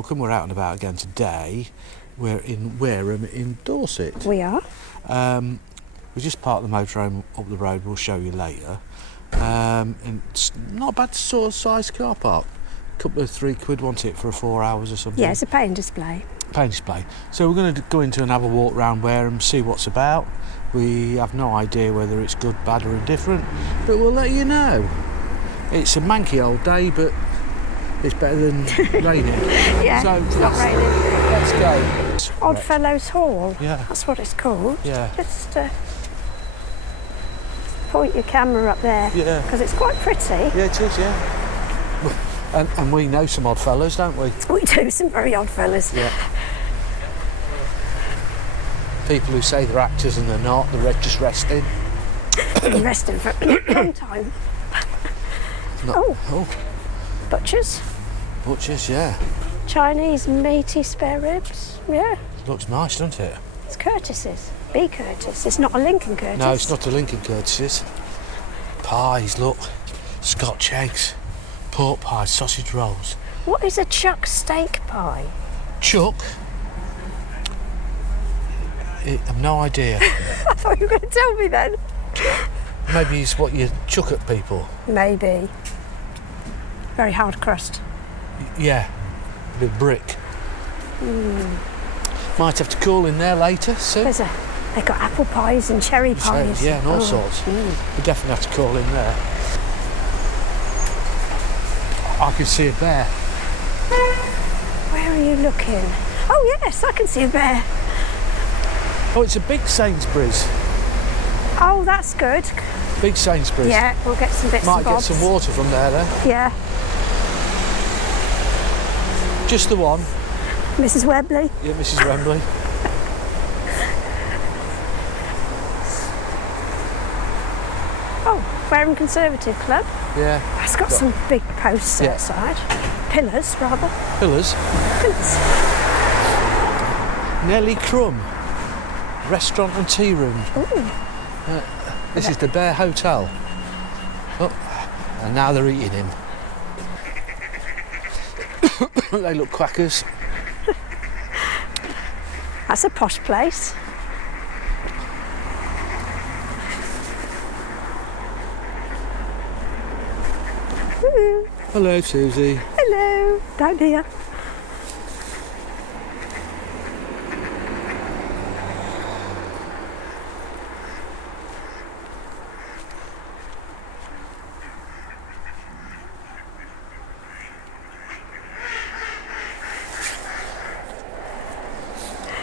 welcome. We're out and about again today. We're in Wareham in Dorset. We are. We just parked the motorhome up the road. We'll show you later. And it's not a bad sort of size car park. A couple of £3, wasn't it, for 4 hours or something? Yeah, it's a paint display. Paint display. So we're going to go into and have a walk around Wareham, see what's about. We have no idea whether it's good, bad or indifferent, but we'll let you know. It's a manky old day, but it's better than raining. Yeah, so it's not raining. Let's go. Oddfellows Hall. Yeah. That's what it's called. Yeah. Just point your camera up there. Yeah. Because it's quite pretty. Yeah, it is, yeah. And we know some odd fellas, don't we? We do, some very odd fellas. Yeah. People who say they're actors and they're not, they're just resting. Been resting for a long time. Oh. Butchers. Butchers, yeah. Chinese meaty spare ribs. Yeah. Looks nice, doesn't it? It's Curtis's. B. Curtis. It's not a Lincoln Curtis. No, it's not a Lincoln Curtis's. Pies, look. Scotch eggs, pork pies, sausage rolls. What is a chuck steak pie? Chuck? I've no idea. I thought you were going to tell me then. Maybe it's what you chuck at people. Maybe. Very hard crust. Yeah, a bit brick. Might have to call in there later, soon. They've got apple pies and cherry pies. Yeah, and all sorts. We definitely have to call in there. I can see a bear. Where are you looking? Oh yes, I can see a bear. Oh, it's a big Sainsbury's. Oh, that's good. Big Sainsbury's. Yeah, we'll get some bits Might and get bobs. some water from there then. Yeah. Just the one. Mrs. Webley. Yeah, Mrs. Wembley. Oh, Wareham Conservative Club. Yeah. It's got some big posts outside. Pillars, rather. Pillars. Pillars. Nellie Crumb. Restaurant and tea room. This is the Bear Hotel. Oh, and now they're eating him. They look quackers. That's a posh place. Woo. Hello, Susie. Hello, down here.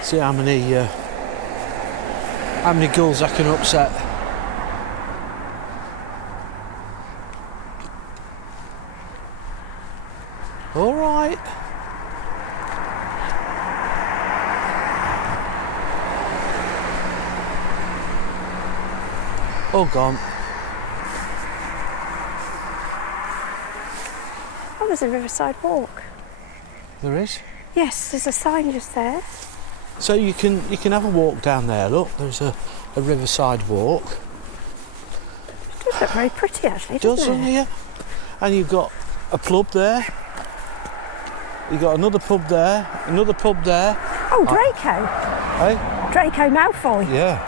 See how many gulls I can upset. All right. All gone. Oh, there's a Riverside walk. There is. Yes, there's a sign just there. So you can have a walk down there. Look, there's a Riverside walk. It does look very pretty, actually, Doesn't it? Yeah. And you've got a pub there. You've got another pub there. Another pub there. Oh, Draco. Hey. Draco Malfoy. Yeah.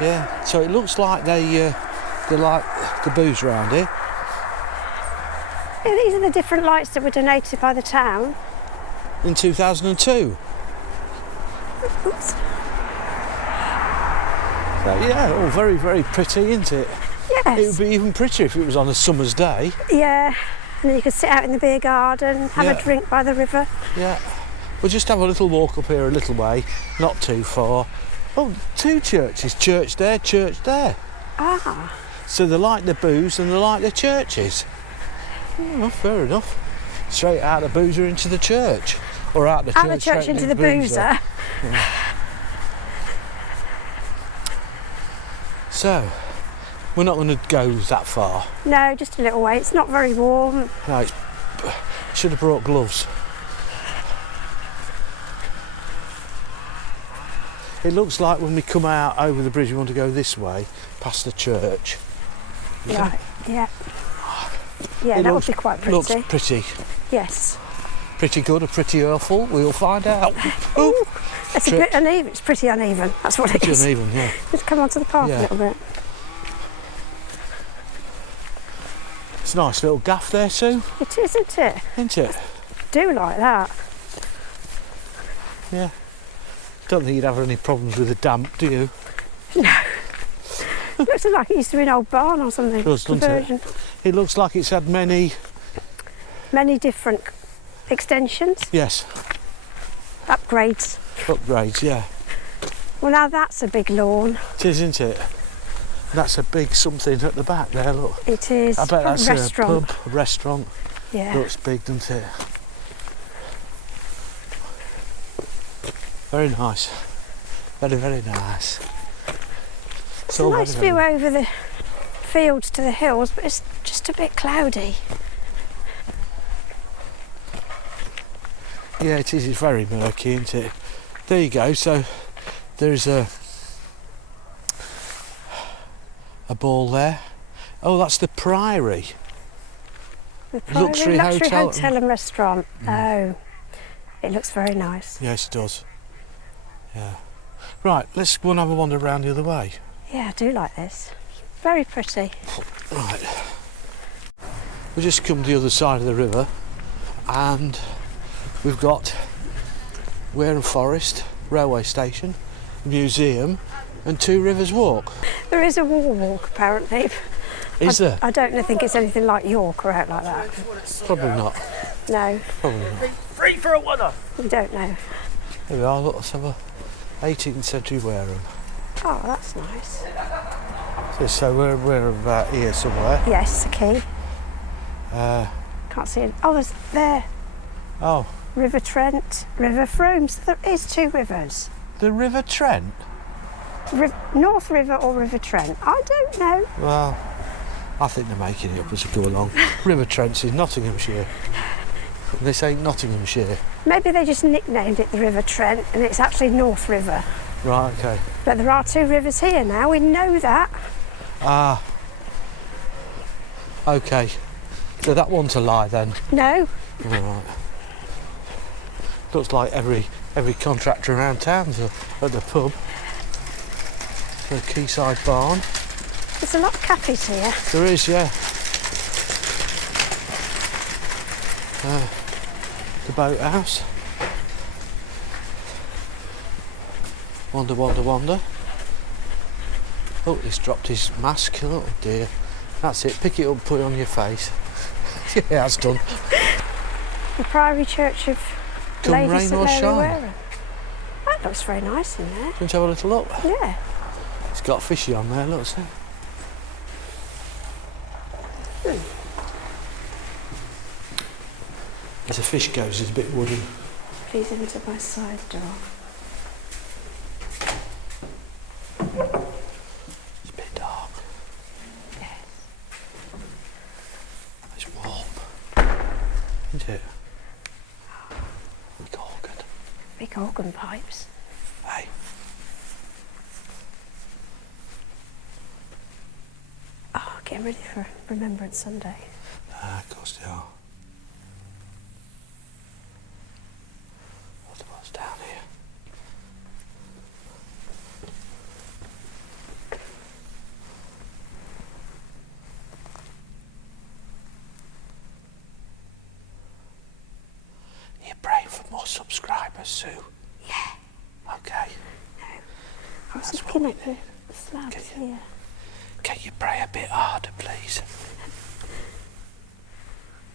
Yeah. So it looks like they like the booze around here. Yeah, these are the different lights that were donated by the town. In 2002. Oops. So, yeah, all very, very pretty, isn't it? Yes. It would be even prettier if it was on a summer's day. Yeah, and then you could sit out in the beer garden, have a drink by the river. Yeah. We'll just have a little walk up here a little way, not too far. Oh, two churches, church there, church there. Ah. So they like the booze and they like the churches. Oh, fair enough. Straight out the boozer into the church. Or out the church, Out the church into the boozer. Yeah. So, we're not going to go that far. No, just a little way. It's not very warm. No, should have brought gloves. It looks like when we come out over the bridge, we want to go this way, past the church. Right, yeah. Yeah, that would be quite pretty. Looks pretty. Yes. pretty good or pretty awful? We'll find out. Ooh, it's a bit uneven. It's pretty uneven. That's what it is. Pretty uneven, yeah. Just come onto the path a little bit. It's a nice little gaff there, Sue. It is, isn't it? Isn't it? I do like that. Yeah. Don't think you'd have any problems with the damp, do you? No. Looks like it used to be an old barn or something. It does, doesn't it? It looks like it's had many different extensions. Yes. Upgrades. Upgrades, yeah. Well, now that's a big lawn. It is, isn't it? That's a big something at the back there, look. It is. I bet that's restaurant. a pub, a restaurant. Yeah. Looks big, doesn't it? Very nice. Very, very nice. It's a nice view over the fields to the hills, but it's just a bit cloudy. Yeah, it is. It's very murky, isn't it? There you go. So there's a ball there. Oh, that's the Priory. The Priory Luxury Hotel and Restaurant. Oh, it looks very nice. Yes, it does. Yeah. Right, let's go and have a wander around the other way. Yeah, I do like this. Very pretty. Right. We just come to the other side of the river and we've got Wareham Forest Railway Station, Museum and Two Rivers Walk. There is a wall walk apparently. Is there? I don't think it's anything like York or out like that. Probably not. No. Probably not. Free for a winner! We don't know. Here we are, look, let's have a 18th century Wareham. Oh, that's nice. So we're about here somewhere. Yes, the quay. Can't see it. Oh, there's there. Oh. River Trent, River Frome. So there is two rivers. The River Trent? North River or River Trent? I don't know. Well, I think they're making it up as they go along. River Trent's in Nottinghamshire. This ain't Nottinghamshire. Maybe they just nicknamed it the River Trent and it's actually North River. Right, okay. But there are two rivers here now, we know that. Ah. Okay. So that one's a lie then? No. Right. Looks like every contractor around town's at the pub. The quayside barn. There's a lot of cafes here. There is, yeah. The boathouse. Wander, wander, wander. Oh, he's dropped his mask. Oh dear. That's it. Pick it up, put it on your face. Yeah, that's done. The Priory Church of Come Lady rain St or Mary shine. Wareham. That looks very nice in there. Can you have a little look? Yeah. It's got fishy on there, look, see? As a fish goes, it's a bit wooden. Please enter my side door. It's a bit dark. Yes. It's warm. Isn't it? Big organ. Big organ pipes. Hey. Oh, getting ready for Remembrance Sunday. Ah, of course they are. What's down here? You're praying for more subscribers, Sue? Yeah. Okay. No. I was That's looking what at the slabs here. Can you pray a bit harder, please?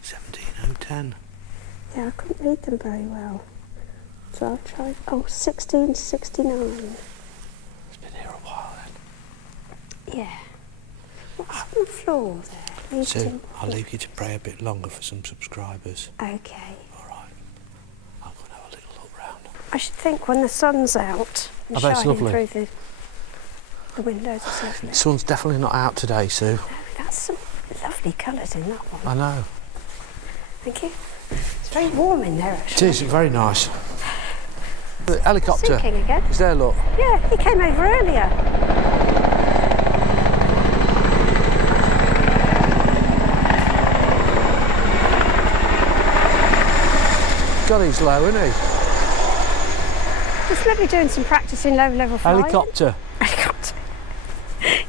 17010. Yeah, I couldn't read them very well. So I'll try. Oh, 1669. It's been here a while then. Yeah. What's on the floor there? Sue, I'll leave you to pray a bit longer for some subscribers. Okay. Alright. I'll go and have a little look round. I should think when the sun's out and I bet it's shining lovely. through the windows, it's lovely. The sun's definitely not out today, Sue. No, that's some lovely colours in that one. I know. Thank you. It's very warm in there, It actually. is, it's very nice. The helicopter. Sinking again. Is there, look? Yeah, he came over earlier. God, he's low, isn't he? It's lovely doing some practicing low-level flying. Helicopter. Helicopter.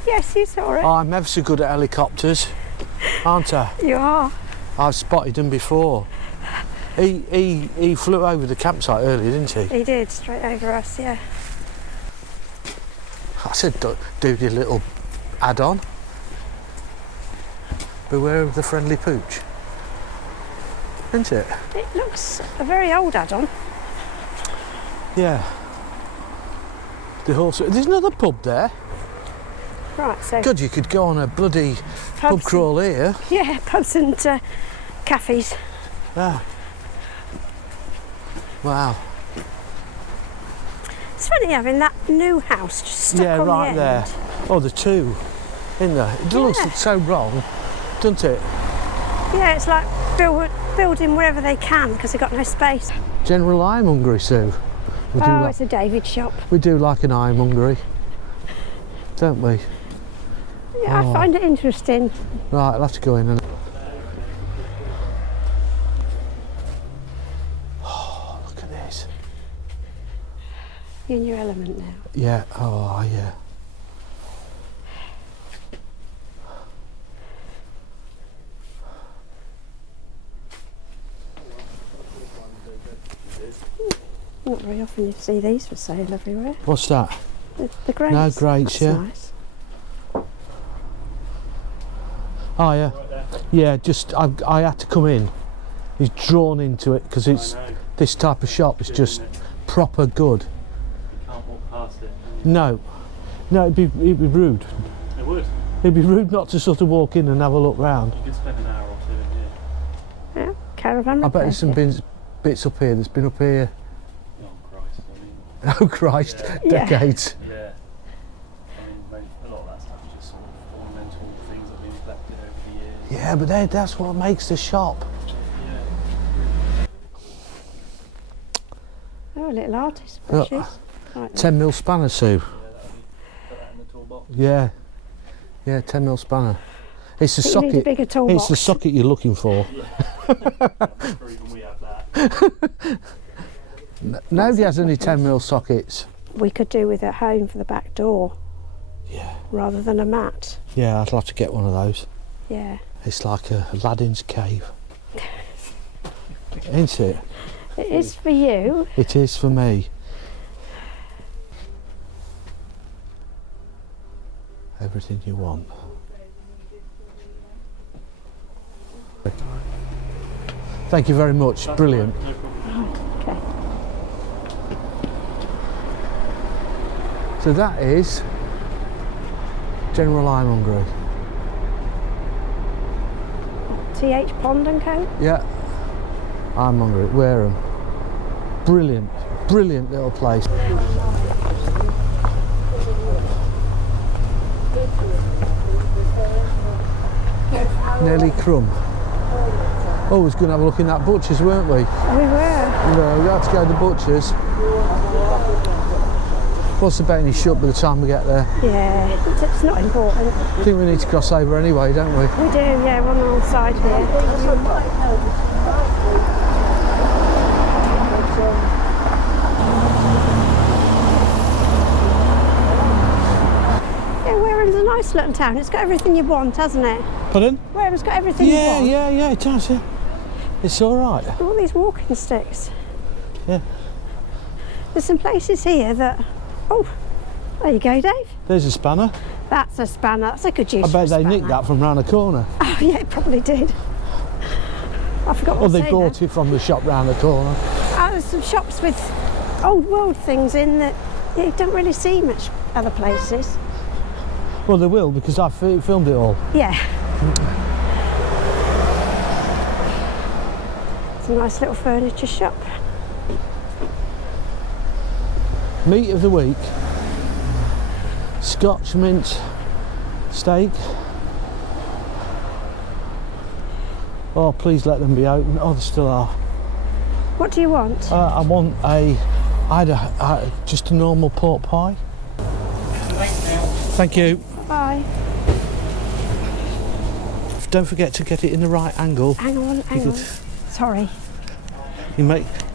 Yes, you saw it. I'm ever so good at helicopters, aren't I? You are. I've spotted him before. He flew over the campsite earlier, didn't he? He did, straight over us, yeah. I said, do your little add-on. Beware of the friendly pooch. Isn't it? It looks a very old add-on. Yeah. The horse. There's another pub there. Right, so... God, you could go on a bloody pub crawl here. Yeah, pubs and cafes. Ah. Wow. It's funny having that new house just stuck on the end. there. Oh, the two, in there. It looks so wrong, doesn't it? Yeah, it's like building wherever they can because they've got no space. General ironmongery, Sue. It's a David shop. We do like an ironmongery, don't we? Yeah, I find it interesting. Right, I'll have to go in and... Oh, look at this. You're in your element now. Yeah, oh yeah. Not very often you see these for sale everywhere. What's that? The grates. No, grates, That's yeah. Nice. Oh yeah. Yeah, just I had to come in. He's drawn into it because it's this type of shop is just proper good. You can't walk past it. No, it'd be rude. It would. It'd be rude not to sort of walk in and have a look round. You could spend an hour or two in here. Yeah, caravan. I bet there's some bits up here that's been up here. Oh Christ! Oh Christ, Yeah. decades. Yeah. I mean, a lot of that stuff is just sort of ornamental things that have been collected over the years. Yeah, but that's what makes the shop. Yeah. Oh, a little artist Look, brushes. Right, 10mm spanner, Sue. Put that in the toolbox. Yeah, 10mm spanner. It's the you need a socket. bigger toolbox. It's the socket you're looking for. Or even we have that. Nobody has any 10mm sockets. We could do with at home for the back door Yeah. rather than a mat. Yeah, I'd like to get one of those. Yeah. It's like a Aladdin's cave. Ain't it? It is for you. It is for me. Everything you want. Thank you very much. That's Brilliant. fine, no problem. Okay. So that is General Ironmongery. TH Pond and Co. Yeah. Ironmongery at Wareham. Brilliant little place. Nelly Crumb. Oh, we was going to have a look in that butcher's, weren't we? We were. No, we had to go to the butcher's. What's the betting he's shut by the time we get there? Yeah, it's not important. I think we need to cross over anyway, don't we? We do, yeah, we're on the wrong side here. Yeah, Wareham's a nice little town. It's got everything you want, hasn't it? Pardon? Wareham's got everything you want. Yeah, it does, yeah. It's all right. All these walking sticks. Yeah. There's some places here that... Oh, there you go, Dave. There's a spanner. That's a spanner. That's a good use I for bet a they spanner. nicked that from round the corner. Oh, yeah, it probably did. I forgot what Or to they say bought then. it from the shop round the corner. There's some shops with old world things in that you don't really see much other places. Well, they will, because I filmed it all. Yeah. It's a nice little furniture shop. Meat of the week. Scotch mint steak. Oh, please let them be open. Oh, they still are. What do you want? I want just a normal pork pie. Thank you. Bye. Don't forget to get it in the right angle. Hang on. Sorry. You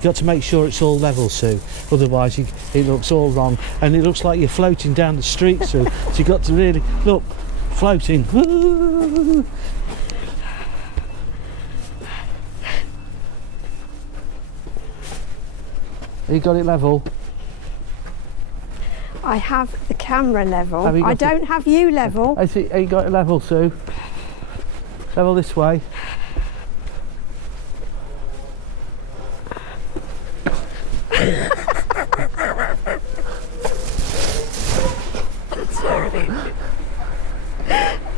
get got to make sure it's all level, Sue. Otherwise, it looks all wrong, and it looks like you're floating down the street, Sue. So you've got to really look, floating. You got it level? I have the camera level. I don't have you level. I see. You got it level, Sue. Level this way.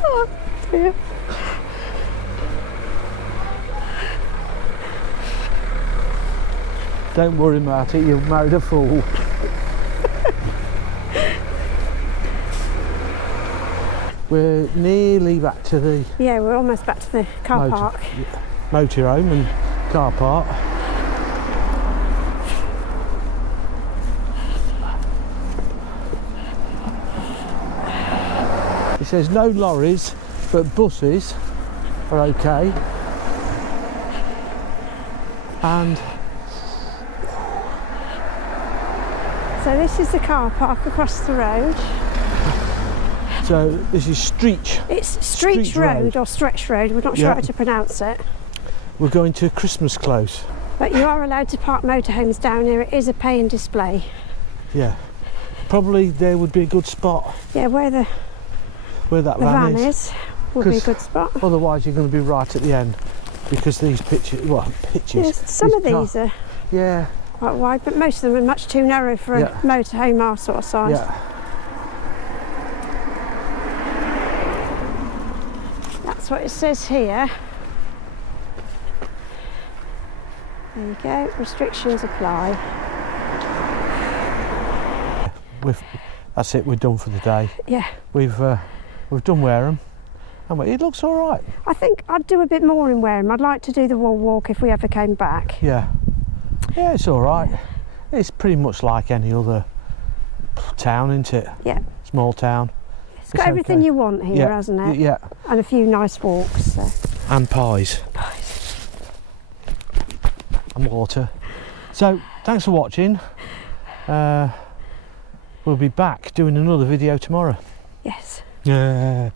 Oh dear. Don't worry about it, you've married a fool. We're nearly back to the... Yeah, we're almost back to the car park. Motorhome and car park. It says no lorries, but buses are okay. And so this is the car park across the road. So this is Streech. It's Streech Road or Stretch Road. We're not sure how to pronounce it. We're going to Christmas Close. But you are allowed to park motorhomes down here. It is a pay and display. Yeah. Probably there would be a good spot. Yeah, where that van is would be a good spot. Otherwise you're going to be right at the end, because these pictures. Yes, some of these are quite wide, but most of them are much too narrow for a motorhome our sort of size. Yeah. That's what it says here. There you go, restrictions apply. That's it, we're done for the day. Yeah. We've done Wareham, and it looks all right. I think I'd do a bit more in Wareham. I'd like to do the wall walk if we ever came back. Yeah. Yeah, it's all right. It's pretty much like any other town, isn't it? Yeah. Small town. It's got everything you want here, hasn't it? Yeah. And a few nice walks. So. And pies. Pies. And water. So, thanks for watching. We'll be back doing another video tomorrow. Yes. Yeah.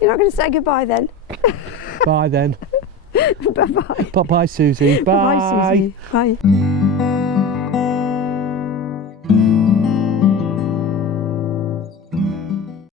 You're not going to say goodbye then? Bye then. Bye-bye. Bye-bye, Susie. Bye. Bye, Susie. Bye.